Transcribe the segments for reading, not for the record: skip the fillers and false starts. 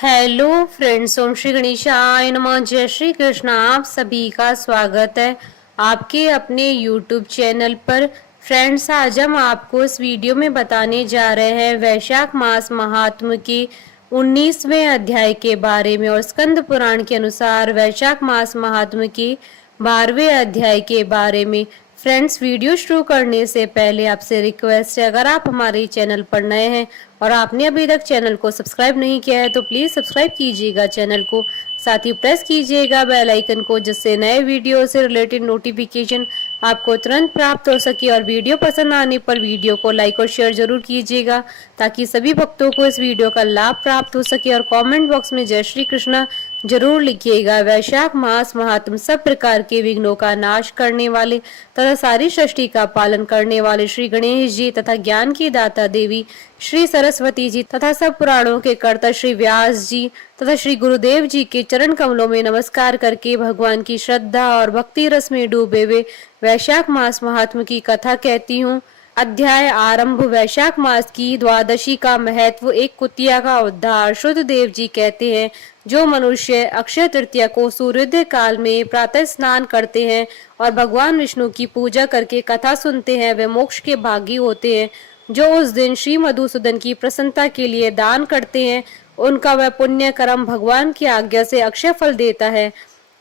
Hello friends, ओम श्री गणेशाय नमः। जय श्री कृष्ण। आप सभी का स्वागत है आपके अपने यूट्यूब चैनल पर। फ्रेंड्स, आज हम आपको इस वीडियो में बताने जा रहे हैं वैशाख मास महात्म्य के 19वें अध्याय के बारे में और स्कंद पुराण के अनुसार वैशाख मास महात्म्य के 12वें अध्याय के बारे में। फ्रेंड्स, वीडियो शुरू करने से पहले आपसे रिक्वेस्ट है, अगर आप हमारे चैनल पर नए हैं और आपने अभी तक चैनल को सब्सक्राइब नहीं किया है तो प्लीज सब्सक्राइब कीजिएगा चैनल को, साथ ही प्रेस कीजिएगा बेल आइकन को, जिससे नए वीडियो से रिलेटेड नोटिफिकेशन आपको तुरंत प्राप्त हो सके। और वीडियो पसंद आने पर वीडियो को लाइक और शेयर जरूर कीजिएगा ताकि सभी भक्तों को इस वीडियो का लाभ प्राप्त हो सके। और कमेंट बॉक्स में जय श्री कृष्णा जरूर लिखिएगा। वैशाख मास महात्म सब प्रकार के विघ्नों का नाश करने वाले तथा सारी सृष्टि का पालन करने वाले श्री गणेश जी तथा ज्ञान की दाता देवी श्री सरस्वती जी तथा सब पुराणों के कर्ता श्री व्यास जी तथा श्री गुरुदेव जी के चरण कमलों में नमस्कार करके भगवान की श्रद्धा और भक्ति रस में डूबे हुए वैशाख मास महात्म की कथा कहती हूँ। अध्याय आरंभ। वैशाख मास की द्वादशी का महत्व। एक कुतिया का उद्धार। शुद्ध देव जी कहते हैं, जो मनुष्य अक्षय तृतीया को सूर्योदय काल में प्रातः स्नान करते हैं और भगवान विष्णु की पूजा करके कथा सुनते हैं, वे मोक्ष के भागी होते हैं। जो उस दिन श्री मधुसूदन की प्रसन्नता के लिए दान करते हैं, उनका वह पुण्य कर्म भगवान की आज्ञा से अक्षय फल देता है।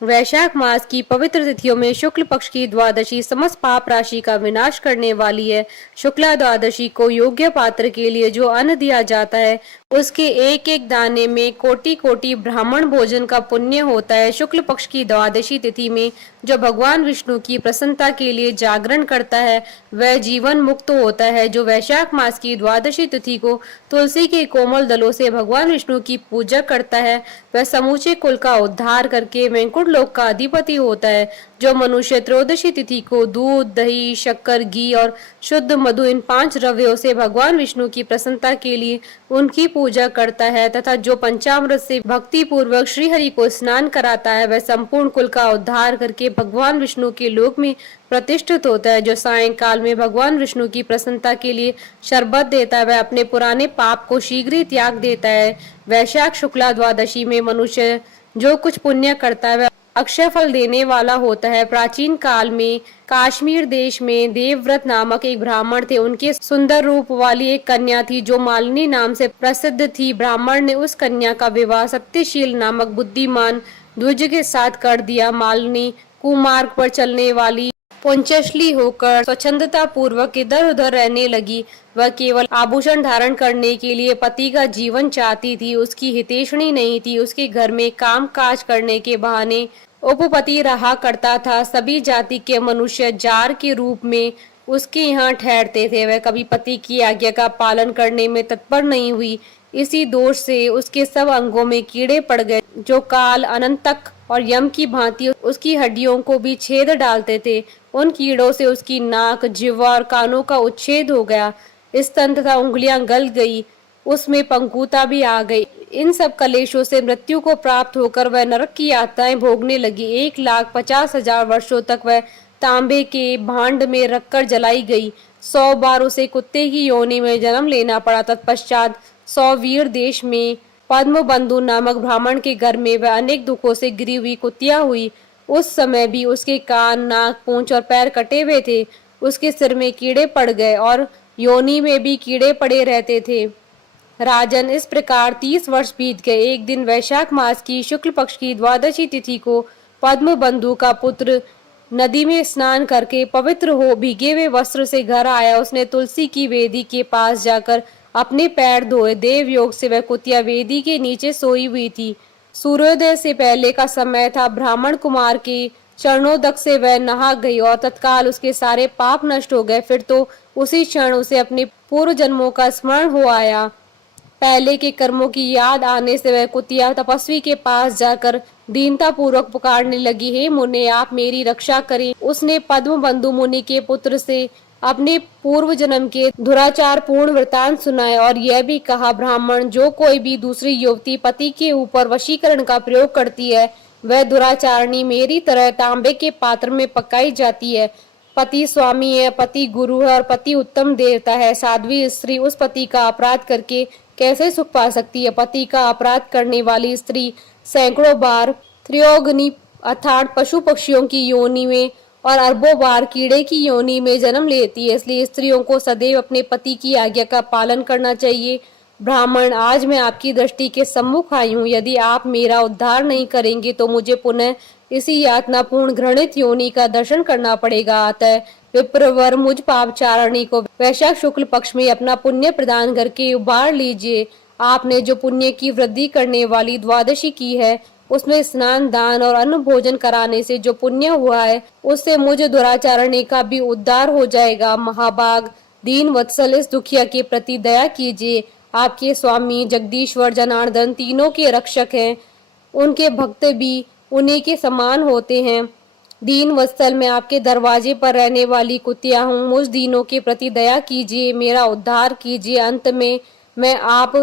वैशाख मास की पवित्र तिथियों में शुक्ल पक्ष की द्वादशी समस्त पाप राशि का विनाश करने वाली है। शुक्ला द्वादशी को योग्य पात्र के लिए जो अन्न दिया जाता है, उसके एक एक दाने में कोटि कोटि ब्राह्मण भोजन का पुण्य होता है। शुक्ल पक्ष की द्वादशी तिथि में जो भगवान विष्णु की प्रसन्नता के लिए जागरण करता है, वह जीवन मुक्त होता है। जो वैशाख मास की द्वादशी तिथि को तुलसी के कोमल दलों से भगवान विष्णु की पूजा करता है, वह समूचे कुल का उद्धार करके वैकुंठ लोक का अधिपति होता है। जो मनुष्य त्रयोदशी तिथि को दूध, दही, शक्कर, घी और शुद्ध मधु इन 5 द्रव्यों से भगवान विष्णु की प्रसन्नता के लिए उनकी पूजा करता है तथा जो पंचामृत से भक्ति पूर्वक श्री हरि को स्नान कराता है, वह संपूर्ण कुल का उद्धार करके भगवान विष्णु के लोक में प्रतिष्ठित होता है। जो सायंकाल में भगवान विष्णु की प्रसन्नता के लिए शरबत देता है, वह अपने पुराने पाप को शीघ्र ही त्याग देता है। वैशाख शुक्ला द्वादशी में मनुष्य जो कुछ पुण्य करता है, वह अक्षय फल देने वाला होता है। प्राचीन काल में कश्मीर देश में देवव्रत नामक एक ब्राह्मण थे। उनके सुंदर रूप वाली एक कन्या थी जो मालिनी नाम से प्रसिद्ध थी। ब्राह्मण ने उस कन्या का विवाह सत्यशील नामक बुद्धिमान द्विज के साथ कर दिया। मालिनी कुमार्ग पर चलने वाली पुंचशली होकर स्वच्छंदता पूर्वक इधर उधर रहने लगी। वह केवल आभूषण धारण करने के लिए पति का जीवन चाहती थी। उसकी हितैषणी नहीं थी। उसके घर में काम काज करने के बहाने उपपति रहा करता था। सभी जाति के मनुष्य जार के रूप में उसके यहाँ ठहरते थे। वह कभी पति की आज्ञा का पालन करने में तत्पर नहीं हुई। इसी दोष से उसके सब अंगों में कीड़े पड़ गए, जो काल, अनंतक और यम की भांति उसकी हड्डियों को भी छेद डालते थे। उन कीड़ों से उसकी नाक, जिह्वा और कानों का उच्छेद हो गया। स्तन तथा उंगलियां गल गई। उसमें पंकुता भी आ गई। इन सब कलेशों से मृत्यु को प्राप्त होकर वह नरक की यातनाएं भोगने लगी। 1,50,000 वर्षों तक वह तांबे के भांड में रखकर जलाई गई। 100 बार उसे कुत्ते की योनि में जन्म लेना पड़ा। तत्पश्चात 100 वीर देश में पद्म बंधु नामक ब्राह्मण के घर में वह अनेक दुखों से गिरी हुई कुतिया हुई। उस समय भी उसके कान, नाक, पूंछ और पैर कटे हुए थे। उसके सिर में कीड़े पड़ गए और योनि में भी कीड़े पड़े रहते थे। राजन, इस प्रकार 30 वर्ष बीत गए। एक दिन वैशाख मास की शुक्ल पक्ष की द्वादशी तिथि को पद्म बंधु का पुत्र नदी में स्नान करके पवित्र हो भीगे हुए वस्त्र से घर आया। उसने तुलसी की वेदी के पास जाकर अपने पैर धोए। देव योग से वह कुतिया वेदी के नीचे सोई हुई थी। सूर्योदय से पहले का समय था। ब्राह्मण कुमार के चरणोदक से वह नहा गई और तत्काल उसके सारे पाप नष्ट हो गए। फिर तो उसी क्षण उसे अपने पूर्व जन्मों का स्मरण हो आया। पहले के कर्मों की याद आने से वह कुतिया तपस्वी के पास जाकर दीनता पूर्वक पुकारने लगी, हे मुने, आप मेरी रक्षा करें। उसने पद्म बंधु मुनि के पुत्र से अपने पूर्व जन्म के दुराचार पूर्ण वृतांत सुनाए और यह भी कहा, ब्राह्मण, जो कोई भी दूसरी युवती पति के ऊपर वशीकरण का प्रयोग करती है, वह दुराचारणी मेरी तरह तांबे के पात्र में पकाई जाती है। पति स्वामी है, पति गुरु है और पति उत्तम देवता है। साध्वी स्त्री उस पति का अपराध करके कैसे सुख पा सकती है। पति का अपराध करने वाली स्त्री सैकड़ों बार त्रियोगनी अर्थात पशु पक्षियों की योनि में और अरबों बार कीड़े की योनि में जन्म लेती है। इसलिए स्त्रियों को सदैव अपने पति की आज्ञा का पालन करना चाहिए। ब्राह्मण, आज मैं आपकी दृष्टि के सम्मुख आई हूँ। यदि आप मेरा उद्धार नहीं करेंगे तो मुझे पुनः इसी यातनापूर्ण घृणित योनि का दर्शन करना पड़ेगा। अतः विप्रवर, मुझ पापचारिणी को वैशाख शुक्ल पक्ष में अपना पुण्य प्रदान करके उबार लीजिए। आपने जो पुण्य की वृद्धि करने वाली द्वादशी की है, उसमें स्नान, दान और अन्न भोजन कराने से जो पुण्य हुआ है, उससे मुझ दुराचारणी का भी उद्धार हो जाएगा। महाभाग, दीन वत्सल, इस दुखिया के प्रति दया कीजिए। आपके स्वामी जगदीश्वर जनार्दन तीनों के रक्षक हैं। उनके भक्त भी उन्हीं के समान होते हैं। दीन वत्सल, मैं आपके दरवाजे पर रहने वाली कुतिया हूँ। मुझ दीनों के प्रति दया कीजिए, मेरा उद्धार कीजिए। अंत में मैं आप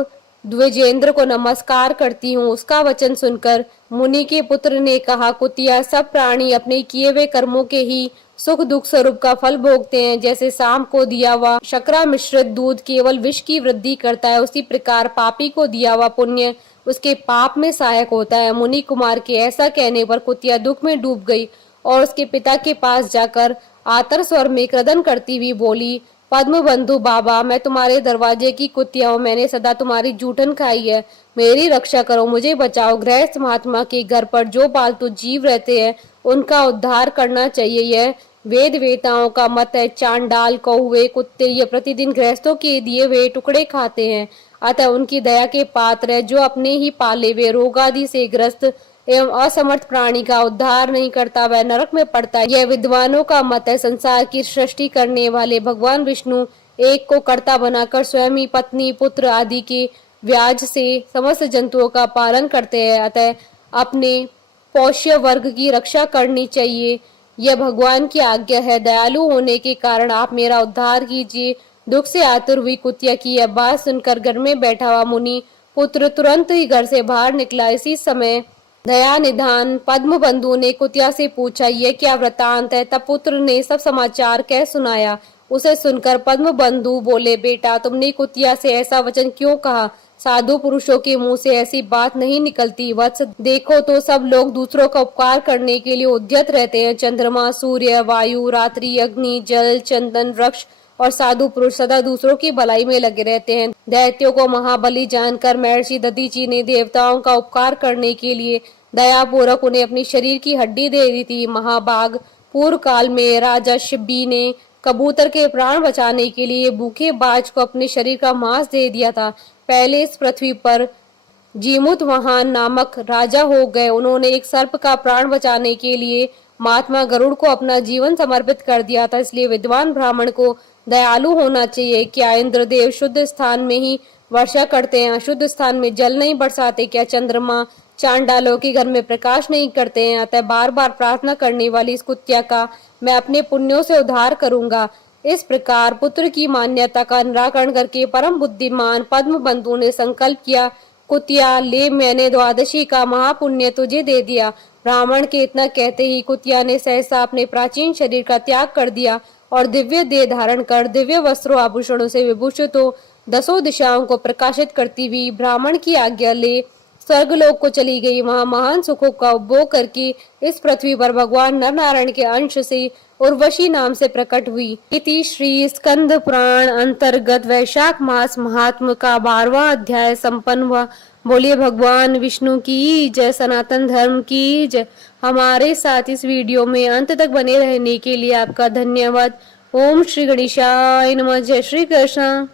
द्विजेंद्र को नमस्कार करती हूँ। उसका वचन सुनकर मुनि के पुत्र ने कहा, कुतिया, सब प्राणी अपने किए हुए कर्मों के ही सुख दुख स्वरूप का फल भोगते हैं। जैसे शाम को दिया हुआ शर्करा मिश्रित दूध केवल विष की वृद्धि करता है, उसी प्रकार पापी को दिया हुआ पुण्य उसके पाप में सहायक होता है। मुनि कुमार के ऐसा कहने पर कुतिया दुख में डूब गई और उसके पिता के पास जाकर आतर स्वर में क्रदन करती हुई बोली, पद्म बंधु बाबा, मैं तुम्हारे दरवाजे की कुतिया हूँ। मैंने सदा तुम्हारी जूठन खाई है। मेरी रक्षा करो, मुझे बचाओ। गृहस्थ महात्मा के घर पर जो पालतू जीव रहते हैं, उनका उद्धार करना चाहिए। यह वेद वेताओं का मत है। चांडाल, कौवे, कुत्ते ये प्रतिदिन गृहस्थों के दिए हुए टुकड़े खाते हैं। अतः उनकी दया के पात्र है। जो अपने ही पाले हुए रोग आदि से ग्रस्त एवं असमर्थ प्राणी का उद्धार नहीं करता, वह नरक में पड़ता है। यह विद्वानों का मत है। संसार की सृष्टि करने वाले भगवान विष्णु एक को कर्ता बनाकर स्वयं ही पत्नी, पुत्र आदि के व्याज से समस्त जंतुओं का पालन करते हैं। अतः अपने पोष्य वर्ग की रक्षा करनी चाहिए। यह भगवान की आज्ञा है। दयालु होने के कारण आप मेरा उद्धार कीजिए। दुख से आतुर हुई कुतिया की यह बात सुनकर घर में बैठा हुआ मुनि पुत्र तुरंत ही घर से बाहर निकला। इसी समय दया निधान पद्म बंधु ने कुतिया से पूछा, यह क्या वृतांत है? तब पुत्र ने सब समाचार कह सुनाया। उसे सुनकर पद्म बंधु बोले, बेटा, तुमने कुतिया से ऐसा वचन क्यों कहा? साधु पुरुषों के मुंह से ऐसी बात नहीं निकलती। वत्स, देखो तो सब लोग दूसरों का उपकार करने के लिए उद्यत रहते हैं। चंद्रमा, सूर्य, वायु, रात्रि, अग्नि, जल, चंदन, वृक्ष और साधु पुरुष सदा दूसरों की भलाई में लगे रहते हैं। दैत्यों को महाबली जानकर महर्षि दधीचि ने देवताओं का उपकार करने के लिए दयापूर्वक उन्हें अपनी शरीर की हड्डी दे दी थी। महाभाग, पूर्व काल में राजा शिब्बी ने कबूतर के प्राण बचाने के लिए भूखे बाज को अपने शरीर का मांस दे दिया था। पहले इस पृथ्वी पर जीमुतवाहन नामक राजा हो गए। उन्होंने एक सर्प का प्राण बचाने के लिए महात्मा गरुड़ को अपना जीवन समर्पित कर दिया था। इसलिए विद्वान ब्राह्मण को दयालु होना चाहिए। क्या इंद्रदेव शुद्ध स्थान में ही वर्षा करते हैं, अशुद्ध स्थान में जल नहीं बरसाते? क्या चंद्रमा चांडालों के घर में प्रकाश नहीं करते हैं? अतः बार बार प्रार्थना करने वाली इस कुतिया का मैं अपने पुण्यों से उद्धार करूंगा। इस प्रकार पुत्र की मान्यता का निराकरण करके परम बुद्धिमान पद्म बंधु ने संकल्प किया, कुतिया, ले, मैंने द्वादशी का महापुण्य तुझे दे दिया। ब्राह्मण के इतना कहते ही कुतिया ने सहसा अपने प्राचीन शरीर का त्याग कर दिया और दिव्य देह धारण कर दिव्य वस्त्रों आभूषणों से विभूषित हो दसों दिशाओं को प्रकाशित करती हुई ब्राह्मण की आज्ञा ले स्वर्गलोक को चली गई। वहां महान सुखों का उपभोग करके इस पृथ्वी पर भगवान नर नारायण के अंश से उर्वशी नाम से प्रकट हुई। इति श्री स्कंद पुराण अंतर्गत वैशाख मास महात्म का 12वां अध्याय संपन्न हुआ। बोलिए भगवान विष्णु की जय, सनातन धर्म की जय। हमारे साथ इस वीडियो में अंत तक बने रहने के लिए आपका धन्यवाद। ओम श्री गणेशाय नमः। जय श्री कृष्ण।